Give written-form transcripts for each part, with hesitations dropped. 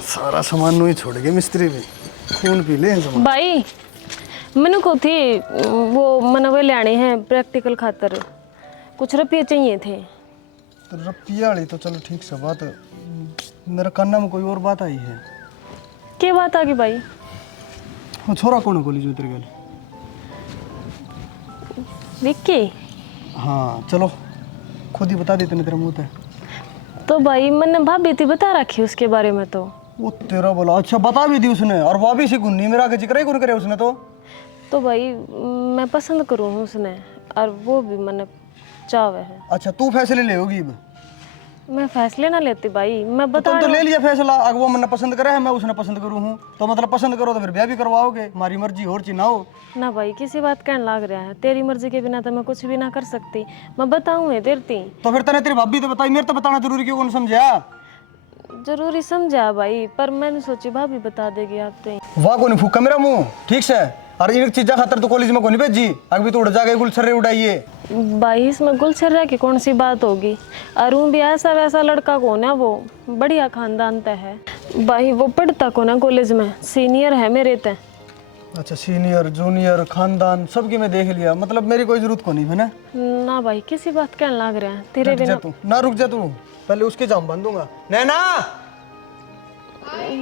सारा सामान नु ही छोड़ गए मिस्त्री भी खून पी ले सामान। भाई मैंने को थी वो मनवे लाने हैं प्रैक्टिकल खातर, कुछ रुपये चाहिए थे। तो रुपया वाली तो चलो ठीक से बात, मेरे कान में कोई और बात आई है। क्या बात आ गई भाई? वो छोरा कौन है कॉलेज में तेरे गल? विक्की? हाँ चलो खुद ही बता देते ना तेरा मुंह है। तो भाई मैंने भाभी थी बता रखी उसके बारे में। तो वो तेरा बोला अच्छा बता भी दी उसने, और वापस ही गुन्नी मेरा के जिक्र ही कौन करे उसने तो भाई मैं पसंद करूँ हूँ उसने, और वो भी मैंने चावे है। अच्छा तू फैसले ले होगी अब? मैं फैसले ना लेती भाई, मैं तो बता तुम तो रहा ले लिया फैसला, अगर वो मैंने पसंद करा है मैं उसने पसंद करूँ हूँ तो मतलब पसंद करो तो फिर ब्याह भी करवाओगे, हमारी मर्जी और चीज ना हो ना भाई। किसी बात कहने लाग रहा है, तेरी मर्जी के बिना तो मैं कुछ भी ना कर सकती। मैं बताऊँ है देरती तो फिर तने तेरी भाभी तो बताई, मेरे तो बताना जरूरी क्यों कौन समझा? जरूरी समझा भाई, पर मैंने सोची भाभी बता देगी आप तो। वाह को नहीं फूका मेरा मुंह ठीक से, और इन चीजा खातर तो कॉलेज में को नहीं भेजी, अभी तो उड़ जाके गुलछर्रे उड़ाइए। भाई इसमें गुलछर्रा की कौन सी बात होगी? अरुण भी ऐसा वैसा लड़का कौन है, वो बढ़िया खानदान तय है भाई। वो पढ़ता कौन है कॉलेज में, सीनियर है मेरे तय। अच्छा सीनियर जूनियर खानदान सबकी मैं देख लिया, मतलब मेरी कोई जरूरत को नहीं है ना? ना भाई किसी बात कहने लग रहा है तेरे बिना। तू ना रुक जा, तू पहले उसके जाम बांधूंगा। नैना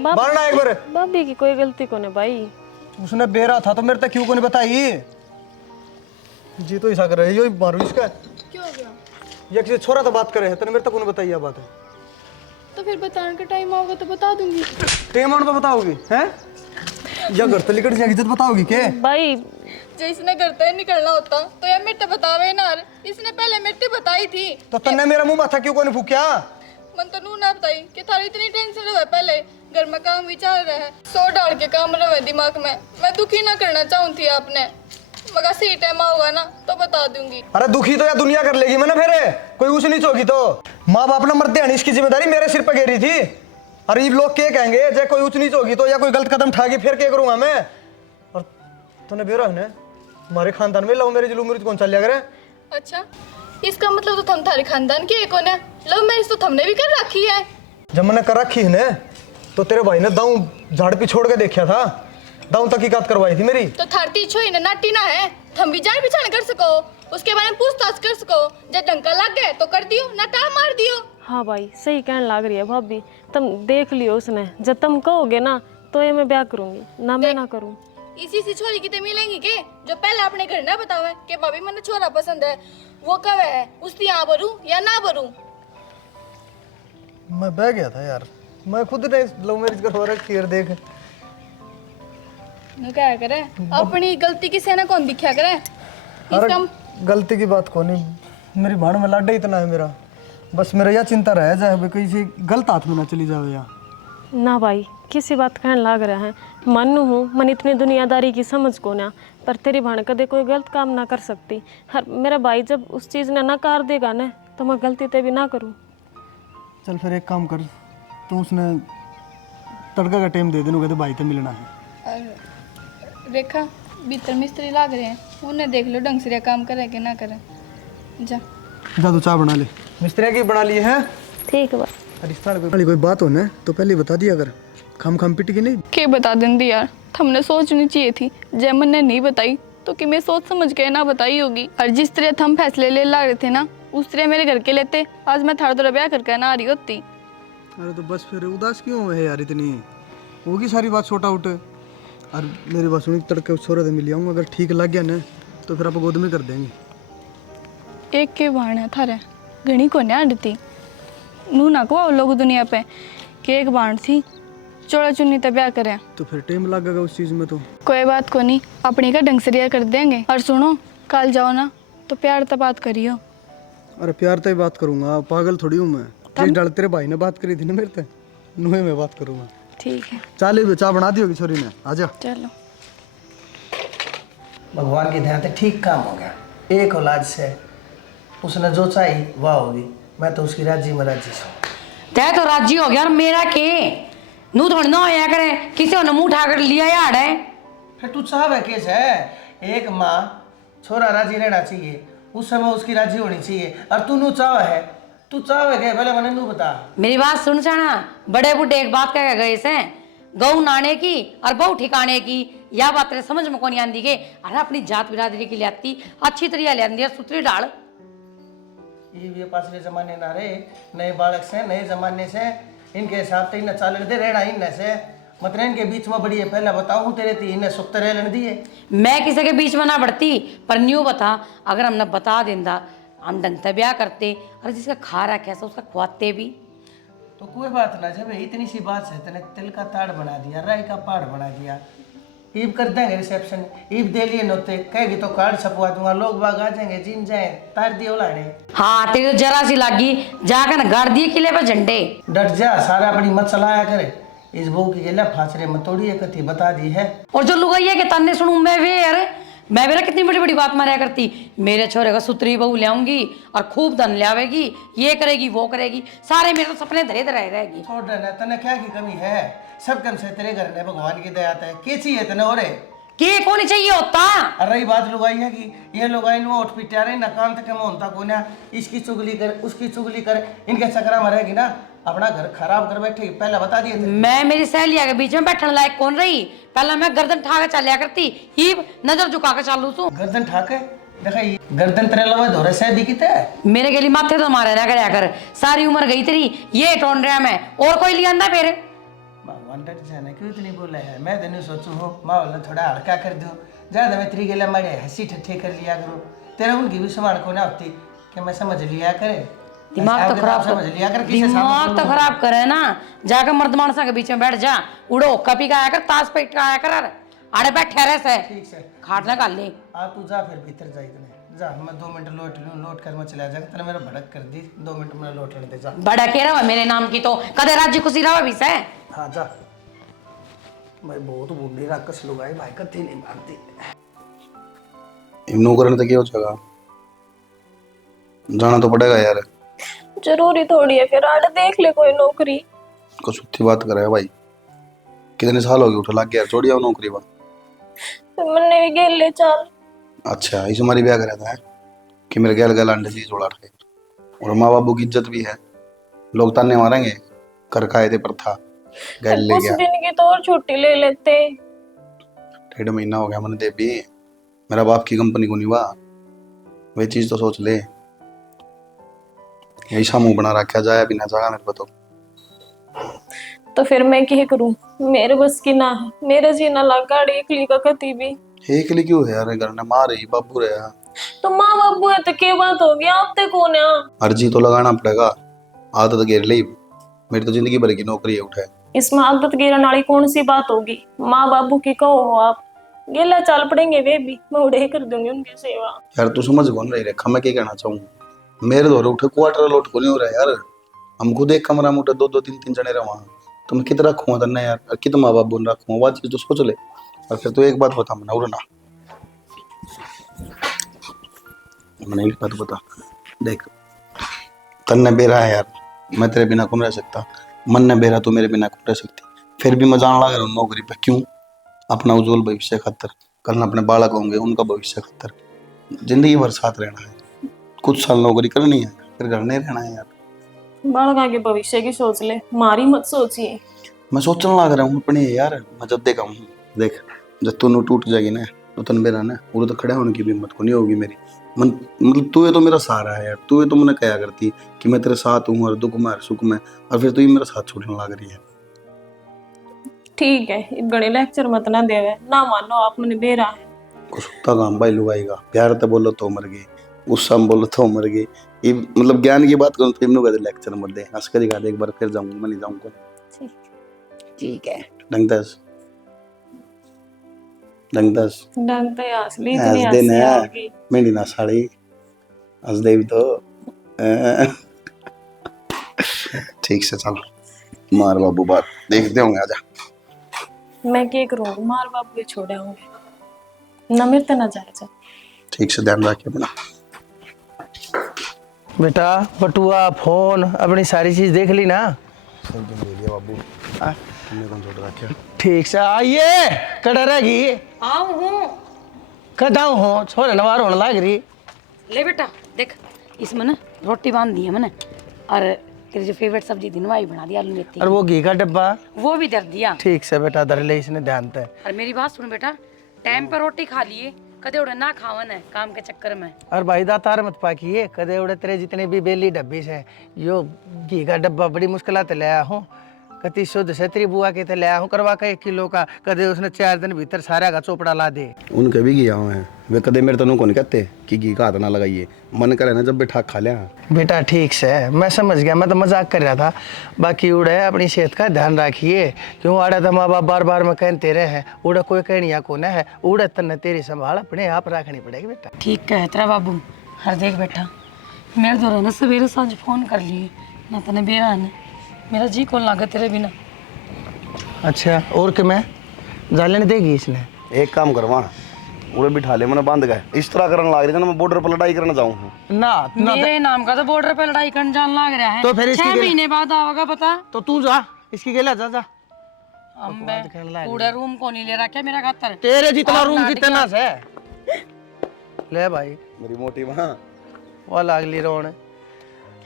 मारना एक बार। भाभी की कोई गलती कौन है भाई? उसने बेरा था तो मेरे तक क्यों को नहीं बताई? जी तो ऐसा कर रहे यो मारो इसका। क्यों हो गया? ये किसी छोरा तो बात करे है, तेने मेरे तक को नहीं बताई ये बात है। तो फिर बताने का टाइम आओगे तो बता दूंगी। टेम ऑन पे बताओगी हैं या घर तो लिकड़ जाएगी इज्जत बताओगी के? भाई जो इसने करते ही निकलना होता तो ये मेरे बतावे ना, इसने पहले मेरे बताई थी। तो तन्ने मेरा मुंह माथा क्यों को नहीं फूकिया? मन तो नू ना बताई कि थारी इतनी टेंशन रहे, पहले घर में काम भी चल रहा है, 100 डाल के काम रहे दिमाग में। मैं दुखी ना करना चाहूँ थी आपने, मगर सही टाइम आऊंगा ना तो बता दूंगी। अरे दुखी तो या दुनिया कर लेगी मैंने, फिर कोई ऊंच नीच होगी तो माँ बाप ना मरते हैं, इसकी जिम्मेदारी मेरे सिर पे गिरी थी। अरे ये लोग क्या कहेंगे जब कोई ऊंच नीच होगी तो, या कोई गलत कदम उठाएगी फिर क्या करूंगा मैं? और तूने बेरा है हमारे खानदान में लव मैरिज कौन चल लिया करे? अच्छा इसका मतलब तो थम थारे खानदान की एक है, लव मैरिज तो थमने भी कर रखी है। जब मैंने कर रखी है तो तेरे भाई ने दाऊ झाड़ पे छोड़ के देखा था, दाऊ तहकीकात करवाई थी मेरी। तो थारती छोई ना नाटी ना है, थम भी जान पहचान कर सको, उसके बारे में पूछताछ कर सको। जब डंका लग गए तो कर दियो ना टाल मार दियो। हाँ भाई सही कहने लग रही है भाभी, तुम देख लियो उसने, जब तुम कहोगे ना तो ये मैं ब्याह करूंगी, ना मैं ना करूँ। इसी सी छोरी कितने मिलेंगी के जो पहले अपने घर ना बतावे कि भाभी मैंने छोरा पसंद है, वो कब है उसकी यहाँ भरू या ना भरू। मैं बह गया था यार, मैं खुद ने लव मैरिज करवा रखी है देख। न क्या करे अपनी गलती किसी ने कौन दिखा करे। अरे गलती की बात कौन नहीं, मेरी भाण में लाडा इतना है मेरा, बस मेरा यह चिंता रह जाए कहीं गलत हाथ में ना चली जावे या। ना भाई किसी बात कहने लग रहा है, मानू हूँ मन इतनी दुनियादारी की समझ को ना, पर तेरी भाण कदे कोई गलत काम ना कर सकती। हर मेरा भाई जब उस चीज़ ने नकार देगा ना तो मैं गलती ते भी ना करूँ। चल फिर एक काम कर, तू उसने तड़का का टाइम दे देना, कहते भाई तो मिलना है। और रेखा भीतर मिस्त्री लाग रहे हैं, उन्हें देख लो ढंग से काम करे कि ना करे। जा जा तू चाय बना ले, मिस्त्री की बना ली है। ठीक है भाई। रिश्ता वाली कोई बात हो ना तो पहले बता दिया अगर खम खम पिट की नहीं के बता देंगी यार, हमने सोचनी चाहिए थी। जब मैंने नहीं बताई तो कि मैं सोच समझ के ना बताई होगी। और जिस तरह हम फैसले ले ला रहे थे ना उस तरह मेरे घर के लेते, आज मैं थारा तरह ब्याह करके ना आ रही होती। अरे तो बस फिर उदास क्यों है यार इतनी, होगी सारी बात छोटा उठ। और मेरी बात सुनी तड़के उस छोरे से मिल आऊँगा, अगर ठीक लग गया ना तो फिर आप गोद में कर देंगे। एक के बाण है थारे घनी को नहीं आड़ती नू ना को लोग दुनिया पे कि एक बाण थी चोड़ा चुन्नी तब ब्याह करें तो फिर टाइम लगेगा उस चीज़ में तो। कोई बात को नहीं, अपनी का ढंग से रिया कर देंगे। और सुनो कल जाओ ना तो प्यार तब बात करियो। अरे प्यार तो ही बात करूंगा, पागल थोड़ी हूँ मैं। जिस डाल तेरे भाई ने बात करी थी ना मेरे से, नुहे में बात करूंगा। ठीक है चाली चाय बना दी होगी छोरी ने, आजा। चलो। भगवान की दया से ठीक काम हो गया, एक औलाद से उसने जो चाही वह होगी। मैं तो उसकी राजी में राजी हूँ। तय तो राजी हो गया और मेरा के नू थोड़ा ना होया करे किसी ने मुंह उठा कर लिया यार है। फिर तू चाहे कैस है, एक माँ छोरा राजी रहना चाहिए, उस समय उसकी राजी होनी चाहिए। और तू नू चाह है तू चाहे के पहले मैंने नू बता। मेरी बात सुन जाना, बड़े बूढ़े एक बात कह गए से गऊ नाने की और बहु ठिकाने की, या बात तेरे समझ में कौन आंदी के। अरे अपनी जात बिरादरी की लियाती अच्छी तरह ले आंदी है, सुतरी डाल। ये पाछले जमाने ना रहे, नए बालक से नए जमाने से इनके हिसाब से इन्हें चाल दे रहना इनने से, मतलब इनके बीच में बड़ी है। पहले बताऊं तेरे थी इन्हें सुक्त रह लेने दिए। मैं किसी के बीच में ना बढ़ती, पर न्यू बता, अगर हमने बता देंदा हम ढंग से ब्याह करते, और जिसका खा रहा कैसा उसका खुआते भी। तो कोई बात ना, जब इतनी सी बात है तेने तिल का ताड़ बना दिया, राय का पहाड़ बना दिया। ईब कर देंगे रिसेप्शन, ईब दे लिए नोते, कहेगी तो कार्ड छपवा दूंगा, लोग बाग आ जाएंगे, जिन जाए तार दिए उलाड़े। हाँ तेरी तो जरा सी लागी, जाकर ना गाड़ दिए किले पर झंडे। डट जा, सारा अपनी मत चलाया करे। इस बहू की गेला फासरे में तोड़ी है कथी बता दी है। और जो लुगाइया के ताने सुनूं मैं वे यार, मैं बेरा कितनी बड़ी बड़ी बात मारा करती, मेरे छोरे का सुतरी बहू ले आऊंगी और खूब धन ले आवेगी, ये करेगी वो करेगी, सारे मेरे तो सपने धरे धरे रहेगी। छोड़ देना, तने क्या की कमी है? सब कम से तेरे घर ने भगवान की दया है, के चाहिए तने और के कौन चाहिए होता। और रही बात लुगाई है कि ये लुगाई नु उठ पिटा रही ना, काम तक होता को ना, इसकी चुगली कर उसकी चुगली कर, इनके चक्कर में रहेगी ना, अपना घर खराब कर बैठेगी। पहले बता दिए थे। मैं मेरी सहेलिया के बीच में बैठने लायक कौन रही? पहला मैं गर्दन ठा के चलिया करती, ही नजर झुका के चालू तू। गर्दन ठाके देखा, गर्दन तेरे लवा धोरे से दिखते है। मेरे गली माथे तो मारे ना करया कर, सारी उम्र गई तेरी ये टोन रहा मैं, और कोई लिया ना फिर। भगवान डट जाने क्यों इतनी बोला है? मैं तेने सोचू हो माँ वाला थोड़ा हल्का कर दूं, ज्यादा मैं तेरी गेला मारे हंसी ठट्ठे कर लिया करो, तेरा उनकी भी समान को ना होती कि मैं समझ लिया करे। दिमाग तो खराब समझ लिया कर, दिमाग तो खराब करे ना, जाकर मर्द मानसा के बीच में बैठ जा, उड़ो कपी का आया कर, ताश पेट का आया कर, आड़े बैठे रहे से ठीक से खाट ना काल ले। आ तू जा फिर भीतर जा, इतने जा, मैं 2 मिनट लोट लूं, लोट कर मैं चला जाऊंगा, तने मेरा भड़क कर दी, 2 मिनट में लोट लेने दे जा। बड़ा कह रहा मेरे नाम की तो कदे राज्य खुशी रहा भी से। हाँ जा, मैं बहुत बूढ़ी राक्षस लुगाई भाई कथी नहीं मानती। नौकरन तक हो जाएगा, जाना तो पड़ेगा यार। जरूरी थोड़ी है फिर, आड़े देख ले कोई नौकरी। कुछ अच्छी बात करे भाई, कितने साल हो गए उठा लग गया, छोड़िया नौकरी बा। मैंने भी गेल ले चल। अच्छा इस हमारी ब्याह कराया था कि मेरे गैल गैल अंडे चीज उड़ा रहे, और माँ बाबू की इज्जत भी है, लोग ताने मारेंगे, कर खाए थे पर था गैल ले कुछ गया। दिन की तो और छुट्टी ले लेते। 1.5 महीना हो गया मैंने दे भी, मेरा बाप की कंपनी को नहीं हुआ, वे चीज तो सोच ले। ऐसा मुंह बना रखा जाए बिना जगह मेरे को तो फिर मैं क्या करूं, मेरे बस की ना है, मेरे जीना लगा एकली का कती भी। एक लिए क्यों है यार, घर ने माँ रही बाबू रहा, तो माँ बाबू है तो क्या बात होगी, आपते कौन है? अर्जी तो लगाना पड़ेगा, आदत घेर ली, मेरी तो जिंदगी भर की नौकरी है उठे। इसमें आदत गिरने वाली कौन सी बात होगी? माँ बाबू की कहो हो आप, गेला चल पड़ेंगे वे भी, मैं उड़े कर दूंगी उनकी सेवा। यार तू समझ कौन रही रेखा, मैं क्या कहना चाहूँ, मेरे दौरे उठे क्वार्टर लोट को नहीं हो रहा है यार, हम खुद एक कमरा में उठे 2-2-3-3 जने रहे वहाँ, तो मैं कितना रखूँ तन्ने यार, और कितना माँ बाप बोल रखूँ, वो चीज तो सोच ले। और फिर तो एक बात बता मैंने, उड़ना मैंने एक बात बता, देख तन्ने बेरा है यार, मैं तेरे बिना कौन रह सकता, मन ने बेरा तो मेरे बिना कौन रह सकती, फिर भी मैं जान लगा रहा हूँ नौकरी पे, क्यों? अपना उज्जवल भविष्य खातर, कल अपने बालक होंगे उनका भविष्य खातर, जिंदगी भर साथ रहना है, कुछ साल नौकरी करनी है फिर घर नहीं रहना है यार। बालका के भविष्य की सोच ले, मारी मत सोचिए। मैं सोचने लग रहा हूँ अपने यार, मैं जब देखा हूँ, देख जब तू टूट जाएगी ना तो तन बेरा ना वो तो खड़े होने की भी हिम्मत को नहीं होगी मेरी, मतलब तू ये तो मेरा सहारा है यार, तू ये तो मैंने कहा करती कि मैं तेरे साथ हूँ हर दुख में हर सुख में, और फिर तू ही मेरा साथ छोड़ने लग रही है। ठीक है, बड़े लेक्चर मत ना देवे, ना मानो आप मैंने बेरा है। कुछ उत्ता काम भाई लुगाएगा, प्यार तो बोलो तो मर गई, गुस्सा में बोलो तो मर गई, ये मतलब ज्ञान की बात करूँ तो इमनु का लेक्चर मत दे, हंस कर दिखा दे एक बार, फिर जाऊंगा मैं नहीं जाऊंगा। ठीक है डंगदस डंग तो असली इतनी हंस देना हंसी होगी। मेरी ना साड़ी हंस दे भी तो ठीक से चल, मार बाबू बात देखते होंगे, आजा। मैं क्या करूँगी, मार बाप के छोड़े होंगे ना, मेरे तो ना जाए। ठीक से ध्यान रखिए अपना। बेटा बटुआ फोन अपनी सारी चीज देख ली ना? सब दिन ले लिया बाबू, तुमने कौन छोड़ रखा? ठीक से आइए, कड़ा रहेगी आऊं हूँ कदाऊ हो, छोरे नवार होने लग रही। ले बेटा देख, इसमें ना रोटी बांध दी है मैंने, और तेरी जो फेवरेट सब्जी थी ना वही बना दी, आलू मेथी। और वो घी का डब्बा वो भी धर दिया। ठीक से बेटा धर ले, इसने ध्यान से। और मेरी बात सुन बेटा, टाइम पर रोटी खा लिए, कदे उड़े ना खावन है काम के चक्कर में। और भाई दातार मत पाकिए, कदे उड़े तेरे जितने भी बेली डब्बी से यो घी का डब्बा बड़ी मुश्किलात ले आया हूँ। कति शुद्ध से तेरी बुआ के ले आया हूँ करवा का 1 किलो का। कदे उसने 4 दिन भीतर सारा का चोपड़ा ला दे। उनके भी गया हुआ है वे, कदे मेरे तनु को नहीं कहते कि घी का हाथ ना लगाइए, मन करे ना जब बैठा खा लिया। बेटा ठीक से मैं समझ गया, मैं तो मजाक कर रहा था। बाकी उड़े अपनी सेहत का ध्यान रखिए, क्यों आड़ा तो माँ बाप बार बार में कहते रहे, उड़े कोई कहनिया को है, उड़े तन तेरी संभाल अपने आप रखनी पड़ेगी बेटा। ठीक कह तेरा बाबू। हर देख बेटा, मेरे दौरान ना सवेरे सांझ फोन कर लिए ना, तने बेरा ने मेरा जी कौन लागा तेरे बिना। अच्छा और कि मैं जालन देगी इसने। एक काम करवा, उड़े बिठा ले, मैंने बांध गए इस तरह करने लग रही है ना, मैं बॉर्डर पर लड़ाई करने जाऊँ। ना मेरे नाम का तो बॉर्डर पे लड़ाई करने जान लग रहा है। तो फिर इसकी 6 महीने बाद आवेगा पता। तो तू जा इसकी गेला जा जा। पूरा रूम को नहीं ले रखा मेरा खातर। तेरे जितना रूम कितना से ले भाई। मेरी मोटी माँ वो लागली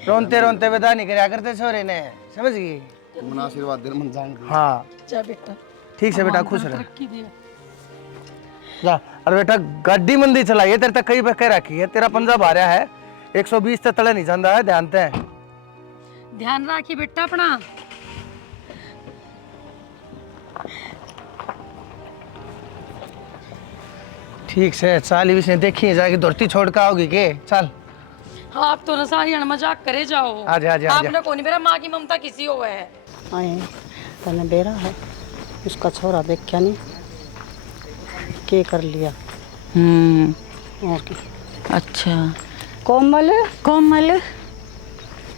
रोनते रोनते विदा नहीं कराया करते छोरे ने, समझ गई। मन आशीर्वाद दे मन जान। हाँ जा बेटा, ठीक से बेटा, खुश रह तरक्की दे। जा। अरे बेटा गड्डी मंदी चलाइए, तेरे तक कई बके रखी है, तेरा पंजा भारा है, 120 से तले नहीं जाता है, ध्यान ते। ध्यान रखी बेटा अपना। ठीक से चाल भी देखिए जाके धरती छोड़ के आओगी के। चल आप तो ना सारी मजाक करे जाओ। आजा आजा आजा। आपने कौन मेरा माँ की ममता किसी हो है। आए तने बेरा है, उसका छोरा देख क्या नहीं के कर लिया। और क्या। अच्छा कोमल कोमल।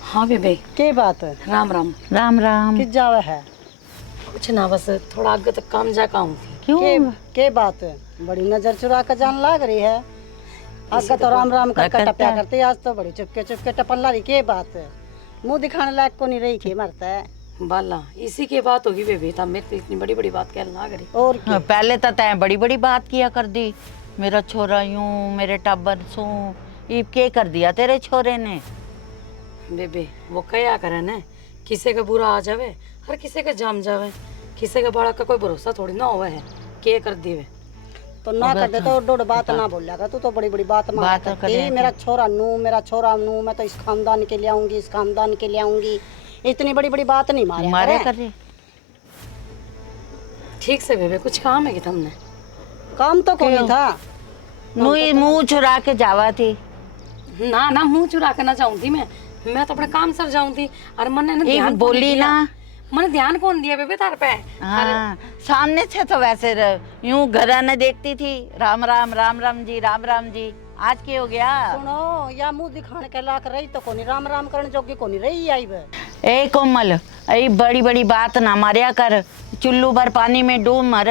हाँ बेबे, के बात है? राम राम। राम राम। किस जावे है? कुछ ना, बस थोड़ा आगे तक काम जा का हूँ। क्यों? के बात है? बड़ी नजर चुरा कर जान लाग रही है। आगे तो राम राम कर टप्या करती, आज तो बड़ी चुपके टपन ला रही। के बात है? मुंह दिखाने लायक को नहीं रही, के मरता है बाला। इसी की बात होगी बेबी, तब मेरे तो इतनी बड़ी बड़ी बात कहने लाग रही। और क्या? पहले तो तैं बड़ी बड़ी बात किया कर दी, मेरा छोरा यूं, मेरे टाबर सू। ये क्या कर दिया तेरे छोरे ने? बेबे वो क्या करे ना, किसी का बुरा आ जावे और किसी का जम जावे, किसी का बालक का कोई भरोसा थोड़ी ना होवे है। के कर दिए तो ना कर दे तो डोड बात ना बोलिया कर। तू तो बड़ी बड़ी बात मार करती। मेरा छोरा नू, मैं तो इस खानदान के ले आऊंगी, इस खानदान के ले आऊंगी। इतनी बड़ी बड़ी बात नहीं मारे कर रही। ठीक से बेबे, कुछ काम है कि तुमने? काम तो कोई था। मुंह चुरा के जावा थी। ना ना, मुंह चुरा के ना जाऊँ थी मैं तो अपने काम सर जाऊँ थी। और मन ने ध्यान बोली ना, मैंने ध्यान कौन दिया बेबे तार पे? हाँ, सामने से तो वैसे यूं घर ने देखती थी, राम राम राम राम जी, राम राम जी। आज क्या हो गया? सुनो, या मुंह दिखाने के लाक रही तो कोनी, राम राम करने जोगी कोनी रही आई बे। ए कोमल, ऐ बड़ी बड़ी बात ना मारिया कर, चुल्लू भर पानी में डूब मर।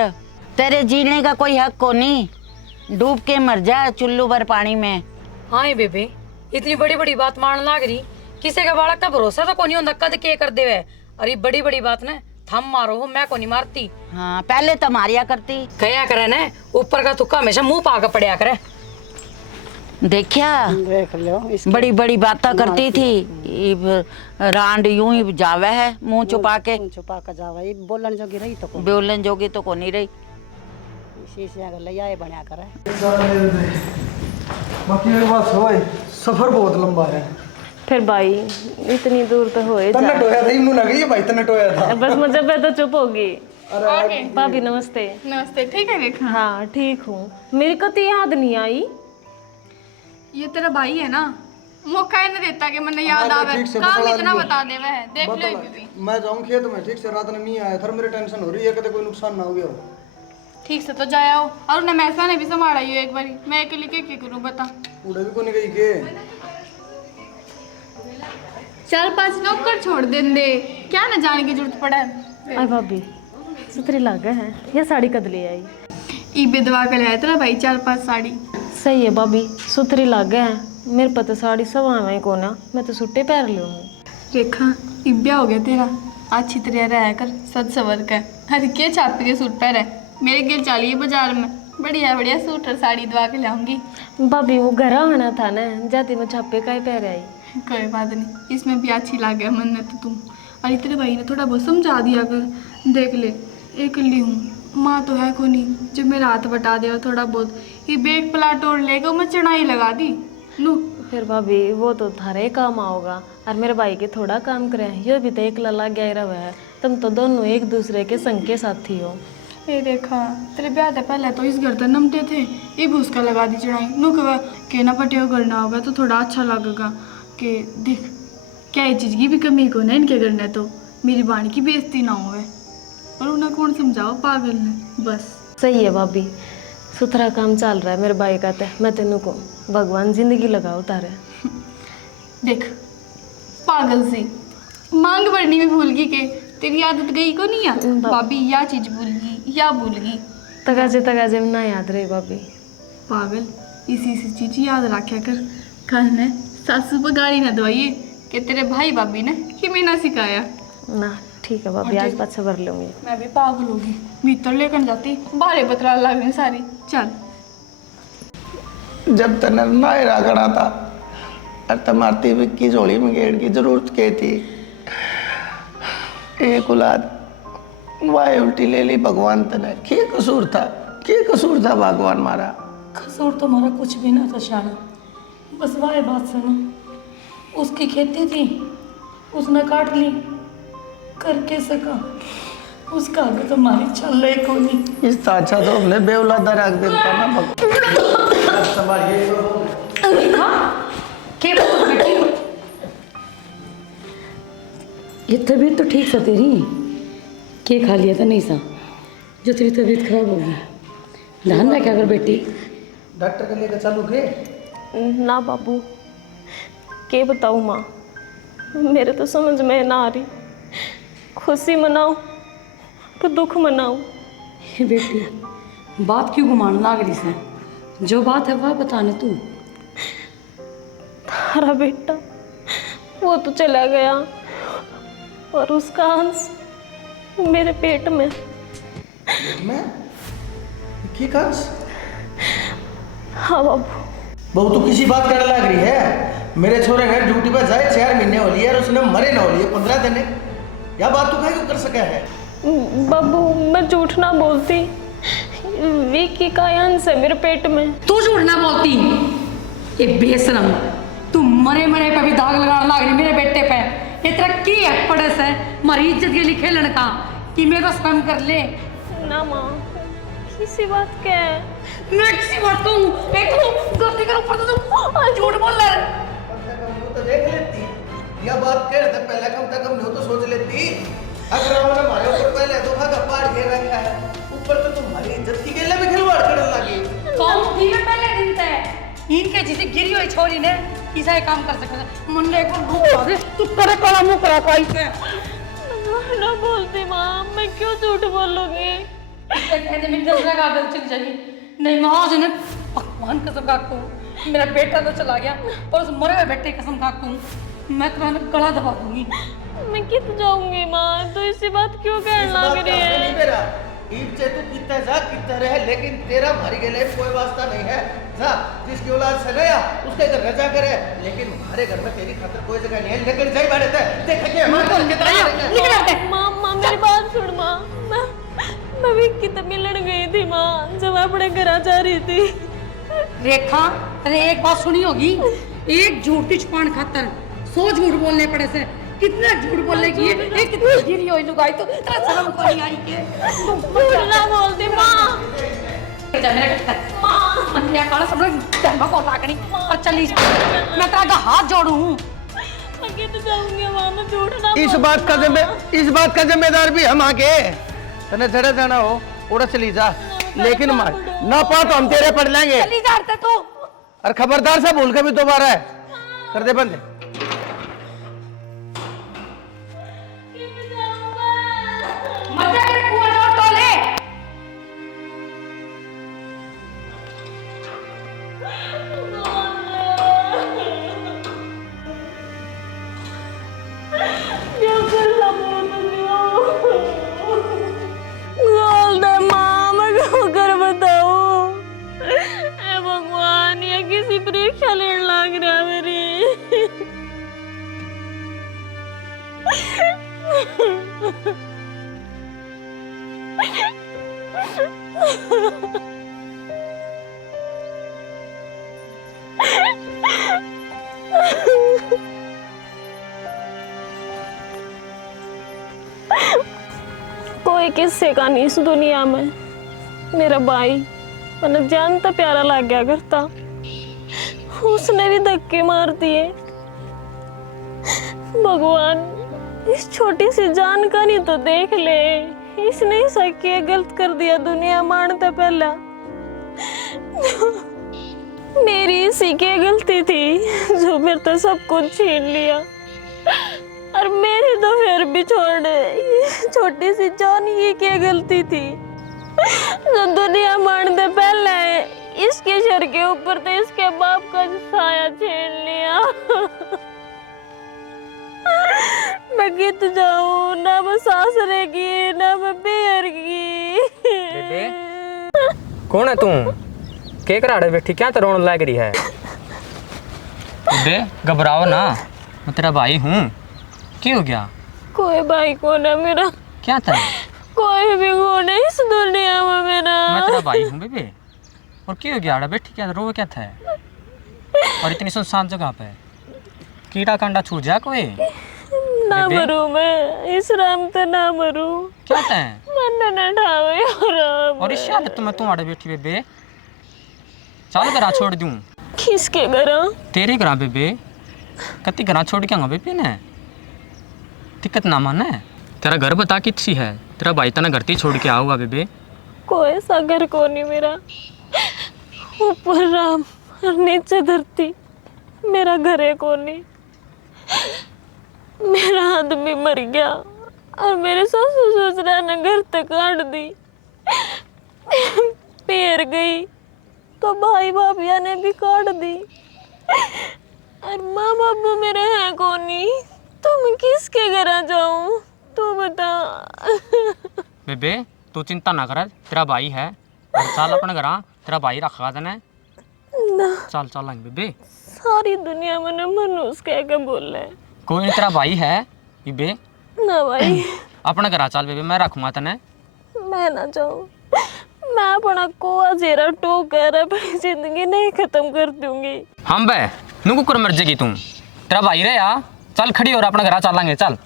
तेरे जीने का कोई हक को नहीं, डूब के मर जा चुल्लू भर पानी में। हाँ बेबे, इतनी बड़ी बड़ी बात मारने लाग रही, किसी का बालक का भरोसा तो कोनी होता, कद के कर देवे। अरे बड़ी बड़ी बात ना थम मारो हो, मैं कोनी मारती। हाँ, पहले तो मारिया करती। कया करे ना, ऊपर का तुक्का हमेशा मुंह पाकर पड़िया करे। देखिया, देख लो बड़ी बड़ी बातें करती थी, रांड यूं ही जावे है मुंह छुपा के। छुपा के जावा, ये बोलन जोगी रही तो कोनी। बोलन जोगी तो कोनी रही। इसी से अगर ले आए बना करे। बाकी एक बात हो, सफर बहुत लंबा है। फिर भाई इतनी दूर तो होए तन्ने टोया था, इन्होंने लगी है भाई तन्ने टोया था। बस मुझे पे तो चुप होगी। भाभी नमस्ते। नमस्ते। ठीक है रेखा? हाँ ठीक हूँ। मेरे को तो याद नहीं आई। ये तेरा भाई है ना, मौका ही नहीं देता कि मैंने याद आवे। काम इतना बता दे वह, देख लो ये भी। मैं जाऊँ खेत में, ठीक से रात में नहीं आया था, मेरी टेंशन हो रही है कभी कोई नुकसान ना हो गया हो। ठीक से तो जाया हो, और उन्हें मैसा ने भी संभाला ही एक बारी। मैं अकेले क्या करूँ बता? उड़े भी को नहीं गई के 4-5 नौकर छोड़ दे, क्या न जाने की जरूरत पड़ा है। आई भाभी सुथरी लागे है, ये साड़ी कद ले आई? ई बेदवा के लाया तेरा भाई 4-5 साड़ी। सही है भाभी, सुथरी लागे है। मेरे पता साड़ी सब आवे को ना, मैं तो सुट्टे पैर लूँगी। रेखा इब्या हो गया तेरा, अच्छी तरह रह कर, सच सवर कर। हर के छापे के सूट पहरे, मेरे गिल चलिए बाजार में, बढ़िया सूट और साड़ी दवा के लाऊंगी। भाभी वो घर आना था ना, जाती मैं छापे का ही पैर आई। कोई बात नहीं, इसमें भी अच्छी लागे मन तो तुम। अरे तेरे भाई ने थोड़ा बहुत समझा दिया कर, देख ले अकेली हूँ, माँ तो है को नहीं जब मेरा हाथ बटा दिया थोड़ा बहुत, ये बेग पलाट तोड़ लेगा मैं चढ़ाई लगा दी नो। फिर भाभी वो तो थारे काम आओगा और मेरे भाई के थोड़ा काम करे, ये भी तो एक लला गया रहा है, तुम तो दोनों एक दूसरे के संग के साथी हो। ये देखा तेरे ब्याह से पहले तो इस घर तक नमटे थे, ये भी उसका लगा दी चढ़ाई नो। कहा कहना पटे करना होगा तो थोड़ा अच्छा लगेगा कि देख क्या ये चीज़ की भी कमी को ना इनके करना, तो मेरी बाणी की बेइज्जती ना होवे। और उन्हें कौन समझाओ, पागल ने बस। सही है भाभी, सुथरा काम चल रहा है मेरे भाई का, तो मैं तेनों को भगवान जिंदगी लगाओ तारे। देख पागल सी मांग भरनी भी भूल गई के तेरी आदत गई को नहीं है भाभी, या चीज भूल गई या भूल गई तगाजे में ना याद रहे भाभी। पागल इसी चीज याद रखा कर, कल ने सासू पर गाड़ी ना दवाइए कि तेरे भाई भाभी ने कि मैं ना सिखाया ना। ठीक है भाभी, आज पाछा भर लूंगी। मैं भी पागल होगी, भीतर लेकर जाती बारे बतरा लग रही सारी। चल जब तक नायरा खड़ा था और तुम्हारी विक्की झोली में गेड़ की जरूरत के थी, एक औलाद वाह उल्टी ले ली भगवान तने। क्या कसूर था भगवान मारा? कसूर तो हमारा कुछ भी ना था शाना, बस वाह बात सुनो, उसकी खेती थी उसने काट ली, करके सका उसका आगे तो हमारी चल रही को नहीं। इस अच्छा तो हमने बेौलादा रख देता ना ये तबीयत तो ठीक सा तेरी, के खा लिया था नहीं सा जो तेरी तबीयत खराब हो गई? ध्यान रखा कर बेटी। डॉक्टर के लेकर चालू के ना बाबू, के बताऊँ माँ, मेरे तो समझ में ना आ रही, खुशी मनाऊं कि दुख मनाऊं। हे बेटी बात क्यों घुमाने लाग रही से, जो बात है वह बताने तू। तारा बेटा वो तो चला गया और उसका अंश मेरे पेट में। की कंस? हाँ बाबू। बहू तो किसी बात करने लग रही है, मेरे छोरे घर ड्यूटी पर जाए 4 महीने हो लिए और उसने मरे ना हो लिए 15 दिन, या बात तू कहीं कर सका है? बाबू मैं झूठ ना बोलती, विकी का अंश है मेरे पेट में। तू झूठ ना बोलती, ये बेशरम, तू मरे मरे पे भी दाग लगाने लग रही मेरे बेटे पे। ये तेरा की है पड़स है हमारी इज्जत के लिए खेलन का कि मेरा स्वयं कर ले ना माँ, किसी बात क्या है? मैं किसी बात को गलती कर ऊपर तो झूठ बोल रहा है। तो देख लेती, यह बात कह रहे पहले कम तक हम तो सोच लेती। अगर हमने हमारे ऊपर पहले धोखा का पार घेर रखा है, ऊपर तो तुम्हारी इज्जत की गेले में खिलवाड़ करने लगी। कौन थी मैं पहले दिन से इनके जिसे गिरी हुई छोरी ने किसा काम कर सकता है मुन्ने को रूप दे तू करे काला मुंह करा कोई से ना बोलती माँ, मैं क्यों झूठ बोलूंगी? कहते मेरी दूसरा कागज चली जाएगी नहीं माँ ने भगवान कसम खाकू मेरा बेटा तो चला गया और उस मरे हुए बेटे की कसम खाकू मैं तुम्हारा गला दबा दूंगी। मैं कित जाऊंगी माँ, तो इसी बात क्यों कहने लग रही है? ईब से तू कितना जा कितना रहे, लेकिन तेरा हमारी गले में कोई वास्ता नहीं है। जा जिसकी औलाद से गया उसके घर रजा करे, लेकिन हमारे घर में तेरी खातिर कोई जगह नहीं है। लेकिन जाई बैठे थे देख के हमारे घर के तरह माँ मेरी बात सुन माँ, मैं विक्की से मिलने गई थी माँ, जब अपने घर जा रही थी। रेखा अरे एक बात सुनी होगी, एक झूठी छुपान खातर 100 झूठ बोलने पड़े से कितना झूठ बोलने की है, कितनी गिरी हुई लुगाई तो तेरा शर्म को नहीं आई के झूठ ना बोलती माँ। जा मेरे घर मां मन या काला सब धर्म को लागनी और चली जा, मैं तेरा हाथ जोड़ूं। मैं कित जाऊंगी माँ, मैं झूठ ना इस बात का जिम्मेदार भी हम आके तने जड़े जाना हो उड़ा चली जा, लेकिन ना पा तो हम तेरे पढ़ लेंगे। चली जाते तू और खबरदार से भूल के भी दोबारा है कर दे बंद। परीक्षा लेने लग रहा मेरी। कोई किस्से का नहीं इस दुनिया में। मेरा भाई मैंने जानता प्यारा लग गया करता, उसने भी धक्के मार दिए। भगवान इस छोटी सी जान का नहीं तो देख ले, इसने ही सके गलत कर दिया दुनिया मानता पहला। मेरी इसी की गलती थी जो मेरे तो सब कुछ छीन लिया, और मेरी तो फिर भी छोड़ दे। छोटी सी जान ये क्या गलती थी जो दुनिया मानते पहले इसके सर के ऊपर तो इसके बाप का साया छीन लिया। मैं गित जाऊं, ना मैं सास रहेगी ना मैं बेर की। कौन है तू? के कराड़े बैठी क्या तो रोने लग रही है? बे घबराओ ना, मैं तेरा भाई हूँ। क्या हो गया? कोई भाई कौन है मेरा? क्या था? कोई भी कौन है इस दुनिया में मेरा? मैं तेरा भाई हूँ बेबे। और क्या हो गया? आड़ा बैठी क्या रो क्या था? और इतनी सुनसान जगह पे कीड़ा कांडा छूट जा कोई? ना मरूं मैं इस राम ते ना मरूं। क्या था? मन न ठावे और इस हालत में तू आड़े बैठी बेबे? चल घरा छोड़ दूं। किसके घरा? तेरे घरा बेबे। कति घरा छोड़ के आऊंगा बेबे ने? दिक्कत ना माने। तेरा घर बता कितनी है? तेरा भाई तना घर ही छोड़ के आऊंगा बेबे। कोई सा घर को नहीं मेरा। ऊपर राम और नीचे धरती, मेरा घर है को नहीं। मेरा आदमी मर गया और मेरे ससुर ससुरा ने घर तक काट दी। पैर गई तो भाई भाभिया ने भी काट दी, और माँ बाबू मेरे हैं को नहीं। तो मैं किसके घर जाऊं तू बता। बेबे तू चिंता ना कर, तेरा भाई है। और चल अपने घर, तेरा भाई रखा तने। ना चल चल बेबे। सारी दुनिया में ना मनुष्य कह के बोल रहे। कोई नहीं, तेरा भाई है बेबे। ना भाई अपने घर चल बेबे, मैं रखूंगा तने। मैं ना जाऊं, मैं अपना कोआ जेरा टोकर अपनी जिंदगी नहीं खत्म कर दूंगी। हम बे नुकु कर मर जाएगी तू। तेरा भाई रे या चल खड़ी और अपने घर चलेंगे। चल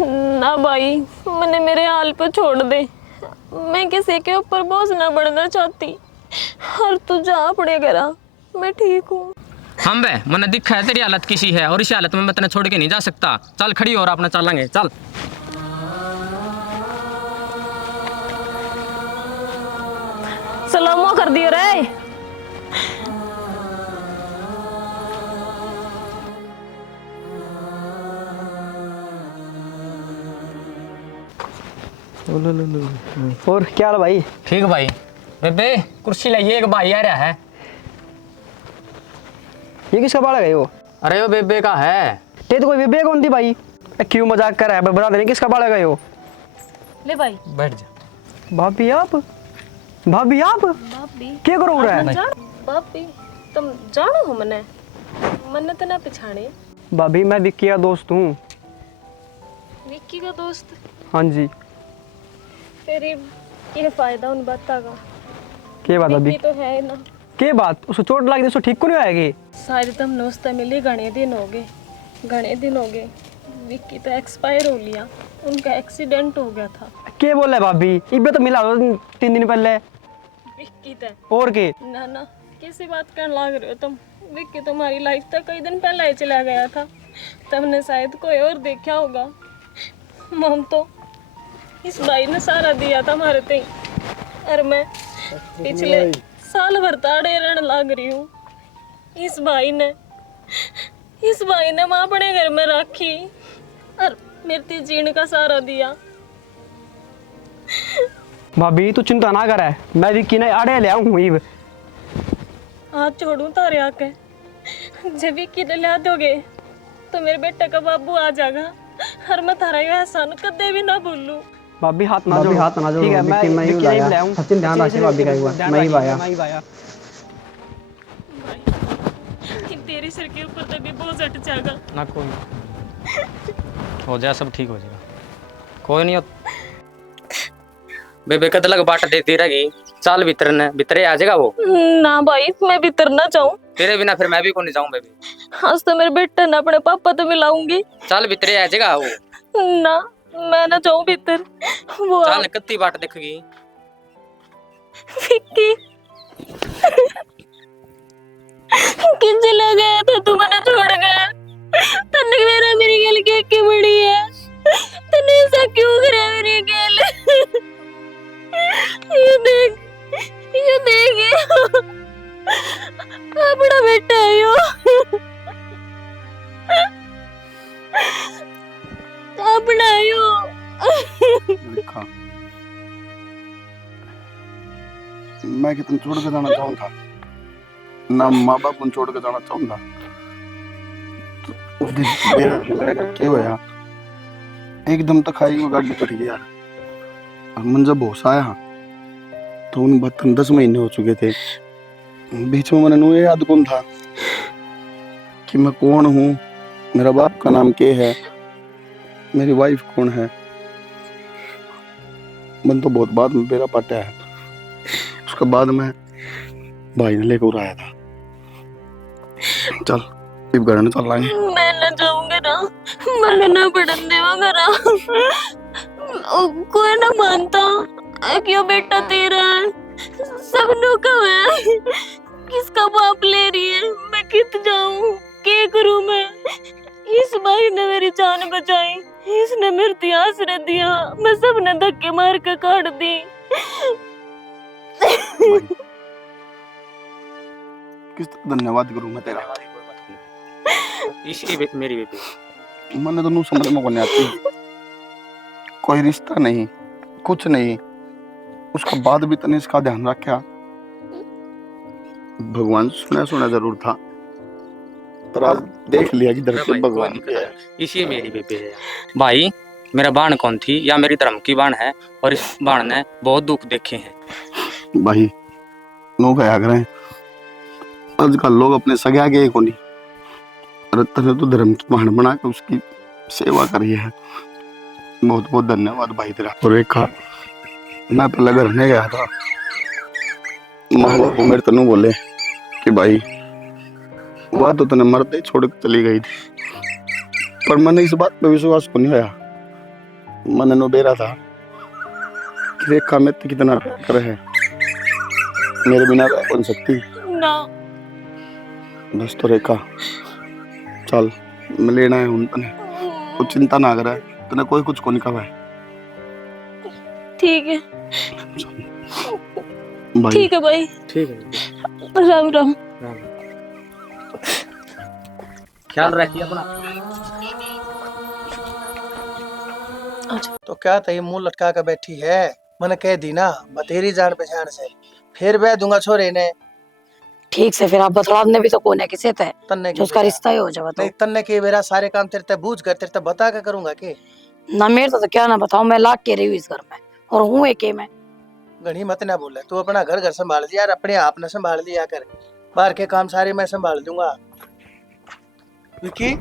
ना भाई, मैंने मेरे हाल पे छोड़ दे। मैं किसी के ऊपर बोझ ना बढ़ना चाहती, और तू जा अपने घर, मैं ठीक हूँ। हम बे मैंने दिखा है तेरी हालत किसी है, और इस हालत में मैं तेने छोड़ के नहीं जा सकता। चल खड़ी और अपना चलेंगे। चल सलामो कर दियो रे। और क्या हाल भाई? ठीक भाई। बेबे कुर्सी लाइए, एक भाई आ रहा है। ये किसका बाल है वो? अरे वो बेबे का है। ते तो कोई बेबे कौन थी भाई? क्यों मजाक कर रहा है? बता देने किसका बाल है वो? ले भाई बैठ जा। भाभी आप? भाभी आप भाभी क्या करो रहा है? भाभी तुम जानो हो मने तो ना पिछाड़े। भाभी मैं विक्की का दोस्त हूँ। विक्की का दोस्त? हाँ जी। तेरी ये फायदा उन बातों का। क्या बात अभी? विक्की तो है ना। क्या बात? उसको चोट लगी तो ठीक को नहीं आएगी? शायद तुम दोस्त मिली घने दिन हो गए। विक्की तो एक्सपायर हो लिया, उनका एक्सीडेंट हो गया था। क्या बोल रहा है भाभी? इब्बे तो मिला 3 दिन पहले। विक्की तो और के? ना किसी बात करने लग रहे हो तुम। विक्की तुम्हारी लाइफ तक कई दिन पहले ही चला गया था, तुमने शायद कोई और देखा होगा। मम तो इस भाई ने सारा दिया था हमारे ते, और मैं पिछले साल भर ताड़े रहने लग रही हूँ। इस भाई ने माँ अपने घर में रखी और मेरे जीने का सहारा दिया। भाभी तू चिंता ना कर, मैं विक्की ने आड़े ले आऊँ हूँ। हाथ छोड़ू तारे आके, जब विक्की ने ला दोगे तो मेरे बेटे का बाबू आ जाएगा, और मैं थारा ये एहसान कदे भी ना भूलूं। भाभी हाथ ना जोड़ो। ठीक है, मैं विक्की नहीं बुलाऊं। सचिन ध्यान रखिए भाभी का, एक बार मैं ही भाया। तेरे सिर के ऊपर तो भी बोझ हट जाएगा ना। कोई हो जाए, सब ठीक हो जाएगा। कोई नहीं बेबे कद लग बाट देती रहेगी, चाल भीतर ने भीतरे आ जाएगा वो। ना भाई मैं भीतर ना जाऊं। तेरे बिना फिर मैं भी कौन जाऊं बेबे। आज तो मेरे बेटे ने अपने पापा तो मिलाऊंगी। चाल भीतरे आ जाएगा वो। ना मैं ना जाऊं भीतर। वो चाल कत्ती बाट देखेगी। विक्की किस ले गया था तू, मैंने छोड़ गया। तन्ने मेरा मेरी गल के बड़ी है, तन्ने ऐसा क्यों करे मेरी गल। ये देख अपना बेटा है यो। अपना है यो। देखा मैं कितने छोड़ के जाना चाहूंगा ना, माँ बाप को छोड़ के जाना चाहूंगा। तो उस दिन मेरा क्या हुआ, एकदम तक खाई वो गाड़ी पड़ गई यार। और मन जब होश आया तो उन 10 महीने हो चुके थे। बीच में मैंने नु याद कौन था कि मैं कौन हूँ, मेरा बाप का नाम क्या है, मेरी वाइफ कौन है। मन तो बहुत बाद में मेरा पाटा है। उसके बाद में भाई ने लेकर आया था। चल इब घर में चल लाएंगे। मैं ना जाऊंगा ना, मैंने ना पढ़न देवांगा ना। कोई ना मानता क्यों बेटा तेरा है, सबनों का है। किसका बाप ले रही है, मैं कित जाऊं, क्या करूं मैं। इस भाई ने मेरी जान बचाई, इसने मेरे आसरा दिया, मैं सबने धक्के मार के काट दी। किस तरह धन्यवाद करूं मैं तेरा। इसी मेरी बेबी। मैंने तो नू समझ में नहीं आती, कोई रिश्ता नहीं कुछ नहीं। उसका बाद भी तने इसका ध्यान रखा। भगवान सुना जरूर था, पर आज देख लिया कि धरती भगवान की है। इसी मेरी बेबी है भाई। मेरा बाण कौन थी या मेरी धर्म की बाण है, और इस बाण ने बहुत दुख देखे हैं भाई। नो क्या करें, आजकल लोग अपने सगा के को नहीं, तने तो धर्म की बाण बना के उसकी सेवा करी है। बहुत बहुत धन्यवाद भाई तेरा। और एक मैं पहले घर में गया था, माँ बाप मेरे तनु बोले कि भाई वह तो तने मरते ही छोड़ के चली गई थी, पर मैंने इस बात पे विश्वास को नहीं होया। मैंने नो बेरा था कि रेखा में तो कितना प्यार है, मेरे बिना रह कौन सकती ना। बस तो रेखा चल मैं लेना है उन तने, कुछ चिंता ना करे, तने कोई कुछ को नहीं कहा है। ठीक है भाई। ठीक है भाई। ठीक है, राम राम। ख्याल रखिए अपना। तो क्या था ये मुंह लटका कर बैठी है, मैंने कह दी ना बतेरी जान पहचान से, फिर बह दूंगा छोरे ने। ठीक से फिर आप बतलाने भी तो कौन है, किसे थे तन्ने जो उसका रिश्ता ही हो जाए तो। नहीं तन्ने के मेरा सारे काम तेरे ते बूझ कर तेरे ते बता के करूंगा के। ना मेरे तो क्या ना बताऊं, मैं लाख के रही हूँ इस घर में और हूँ एक मैं। घनी मत ना बोले, तू अपना घर घर संभाल लिया, अपने आप ने संभाल लिया कर, बाहर के काम सारे मैं संभाल दूंगा। विकी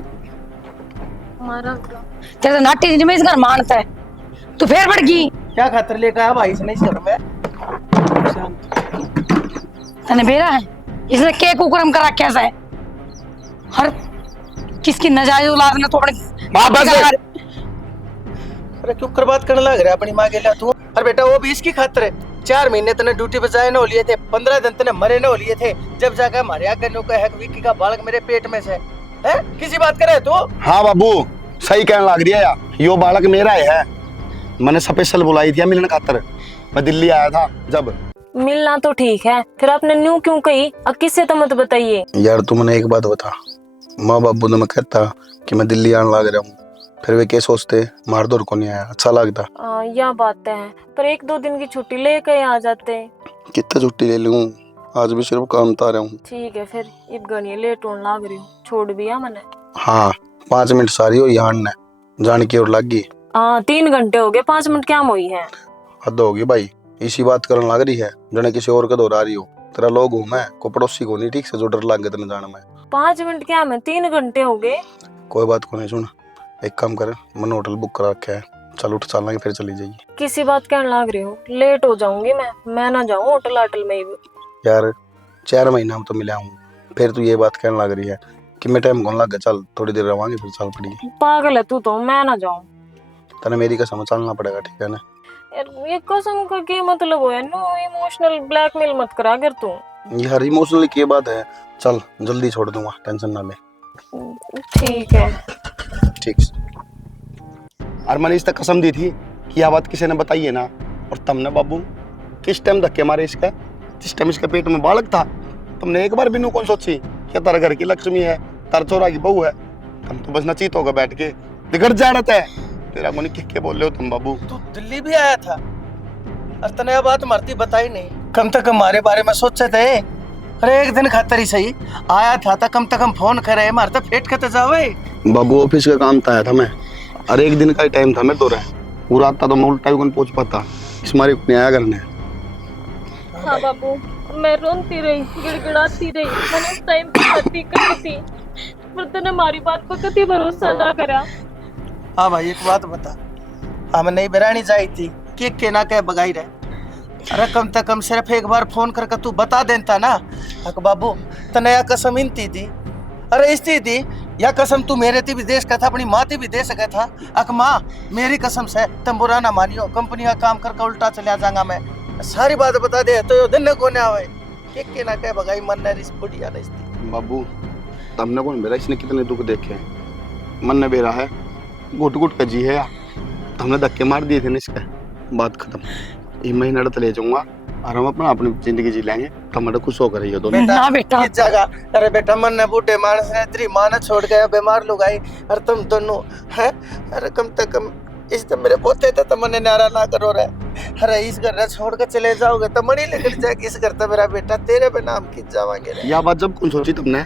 तेरे तो नाटी जिम्मे इस घर मानता है, तू फिर बढ़ गई। क्या खातर लेकर आया भाई इसने इस घर में। तने बेरा है, इसने के कुकरम कर रखा है। हर किसकी नजायज औलाद ने तो अपने बाप का। अरे क्यों कर बात करने लग रहा है अपनी माँ के लिए तू। अरे बेटा वो भी इसकी खातर है, 4 महीने तने ड्यूटी पे जाए न लिए थे, 15 दिन तने मरे न लिए थे, जब जाकर हमारे यहाँ करने को है विक्की का बालक मेरे पेट में से है। किसी बात करे तो। हाँ बाबू सही कहने लग रही है, यो बालक मेरा है। मैंने स्पेशल बुलाई थी मिलने खातर, मैं दिल्ली आया था जब। मिलना तो ठीक है, फिर आपने न्यू क्यों कही, अब किससे तो मत बताइए। यार तुमने एक बात बता, माँ बाबू ने मैं कहता कि मैं दिल्ली आने लग रहा हूँ, फिर वे क्या सोचते मार दौड़ को नहीं आया, अच्छा लगता। यह बात है, पर 1-2 दिन की छुट्टी लेकर आ जाते। कितना छुट्टी ले लूँ, आज भी सिर्फ काम था रहा हूँ। ठीक है फिर, इब गणिये लेट होने लग रही हूँ, छोड़ दिया मैंने। हाँ 5 मिनट सारी हो यहाँ ने जान की ओर लग गई। 3 घंटे हो गए, 5 मिनट क्या हुई है। हद होगी भाई, इसी बात करने लग रही है जने किसी और का दोहरा रही हो। तेरा लोग हूँ मैं, को पड़ोसी को नहीं ठीक से जो डर लग गया तेने जाने में। 5 मिनट क्या, मैं 3 घंटे हो गए। कोई बात को नहीं, सुन एक काम कर, मैंने होटल बुक करा रखा है, चल उठ चलना फिर चली जाइए। किसी बात कहने लाग रही हूँ, लेट हो जाऊंगी मैं ना जाऊँ होटल आटल में ही। यार 4 महीना हम तो मिला हूँ, फिर तू ये बात कहने लग रही है कि मैं टाइम कौन लग गया, चल थोड़ी देर रवांगे फिर चल पड़ी। पागल है तू तो, मैं ना जाऊँ। तने मेरी कसम चलना पड़ेगा, ठीक है ना? यार ये कसम का क्या मतलब है? नो इमोशनल ब्लैकमेल मत करा कर तू। यार इमोशनली की बात है, चल जल्दी छोड़ दूंगा, टेंशन ना ले। ठीक है। ठीक। और मैंने इस तक कसम दी थी कि यह बात किसी ने बताई है ना, और तुमने बाबू किस टाइम धक्के मारे इसका, जिस टाइम इसके पेट में बालक था, तुमने एक बार भी नू कौन सोची कि तेरा घर की लक्ष्मी है, तार चोरा की बहू है? तुम तो बस नचीत होगा बैठ के, बिगड़ जा रहा है तेरा को। नहीं क्या बोल रहे हो तुम बाबू? तू दिल्ली भी आया था और तने यह बात मरती बताई नहीं, कम से कम हमारे बारे में सोचे थे। अरे एक दिन खातर ही सही आया था, तो कम से कम फोन करे, मारता फेट के तो जावे। बाबू ऑफिस का काम था आया था मैं, और एक दिन का ही टाइम था, मैं तो रहा पूरा आता तो मैं उल्टा भी कौन पहुंच पाता, इस मारे नहीं आया करने। हाँ बाबू, मैं रोती रही, गिड़गिड़ाती रही, मैंने उस टाइम पे गलती करी थी, पर तूने हमारी बात पर कभी भरोसा ना करा। हाँ भाई एक बात बता, हम नहीं बिरानी चाहिए थी कि के ना कह बगाई रहे। अरे कम से कम सिर्फ एक बार फोन करके तू बता देता ना, अक बाबू तने या कसम इनती थी। अरे इसती थी या कसम तू मेरे थी विदेश का था, अपनी माँ थी विदेश का था। अक माँ मेरी कसम से तुम बुरा ना मानियो, कंपनी का काम करके उल्टा चला जाऊंगा मैं, सारी बात बता दे तो यो दिन को ना आवे के ना कह बगाई मन ने रिस बुढ़िया रिश्ती। बाबू तुमने कौन बेरा, इसने कितने दुख देखे, मन ने बेरा है, घुट घुट का जी है यार, हमने धक्के मार दिए थे ना, इसका बात खत्म। ये महीना तो ले जाऊंगा और हम अपनी जिंदगी जी लेंगे, टमाटर खुश होकर रही हो दोनों। ना बेटा जगह, अरे बेटा मन ने बूढ़े मानस ने तेरी माँ ने छोड़ गया बीमार लोग आई, और तुम दोनों है। अरे कम से कम इस तो मेरे पोते थे, तो मन नारा ना करो रहे। अरे इस घर छोड़ कर चले जाओगे तो मणि लेकर जाएगी इस घर, तो मेरा बेटा तेरे पे नाम खींच जावांगे। यह बात जब कौन सोची तुमने,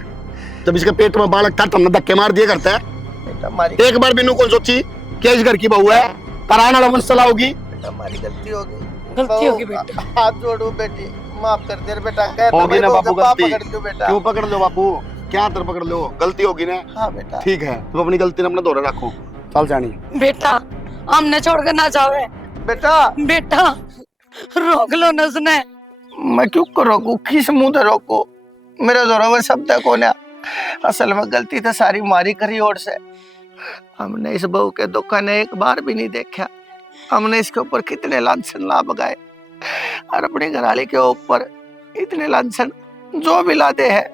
जब इसके पेट में बालक था तुमने धक्के मार दिए करता है? बेटा हमारी एक बार भी नू कौन सोची क्या इस घर की बहू है, कराना वाला मसला होगी? बेटा हमारी गलती होगी, गलती होगी बेटा। हाथ जोड़ू बेटी, माफ कर दे बेटा। होगी ना बाबू गलती, पकड़ लो बेटा। क्यों पकड़ लो बाबू, क्या तर पकड़ लो, गलती होगी ना। हाँ बेटा ठीक है, तुम अपनी गलती ने अपने दोहरे रखो, चल जानी। बेटा हमने छोड़ कर ना जावे बेटा। बेटा, रोक लो न उसने। मैं क्यों को रोकू, किस मुंह से रोकू, मेरे जोरों में शब्द को ना। असल में गलती तो सारी मारी करी ओर से। हमने इस बहू के दुख ने एक बार भी नहीं देखा, हमने इसके ऊपर कितने लांछन ला बगाए, और अपनी घरवाली के ऊपर इतने लांछन जो भी लाते हैं,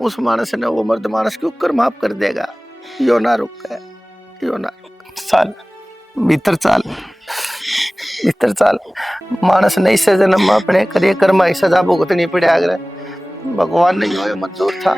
उस मानस ने वो मर्द मानस के ऊपर माफ कर देगा। यो ना रुक है, यो ना रुक, साल भीतर चाल, भीतर चाल। मानस नहीं से जन्म अपने करिए कर्म सजा भुगतनी पड़े, अगर भगवान नहीं हो मंजूर था।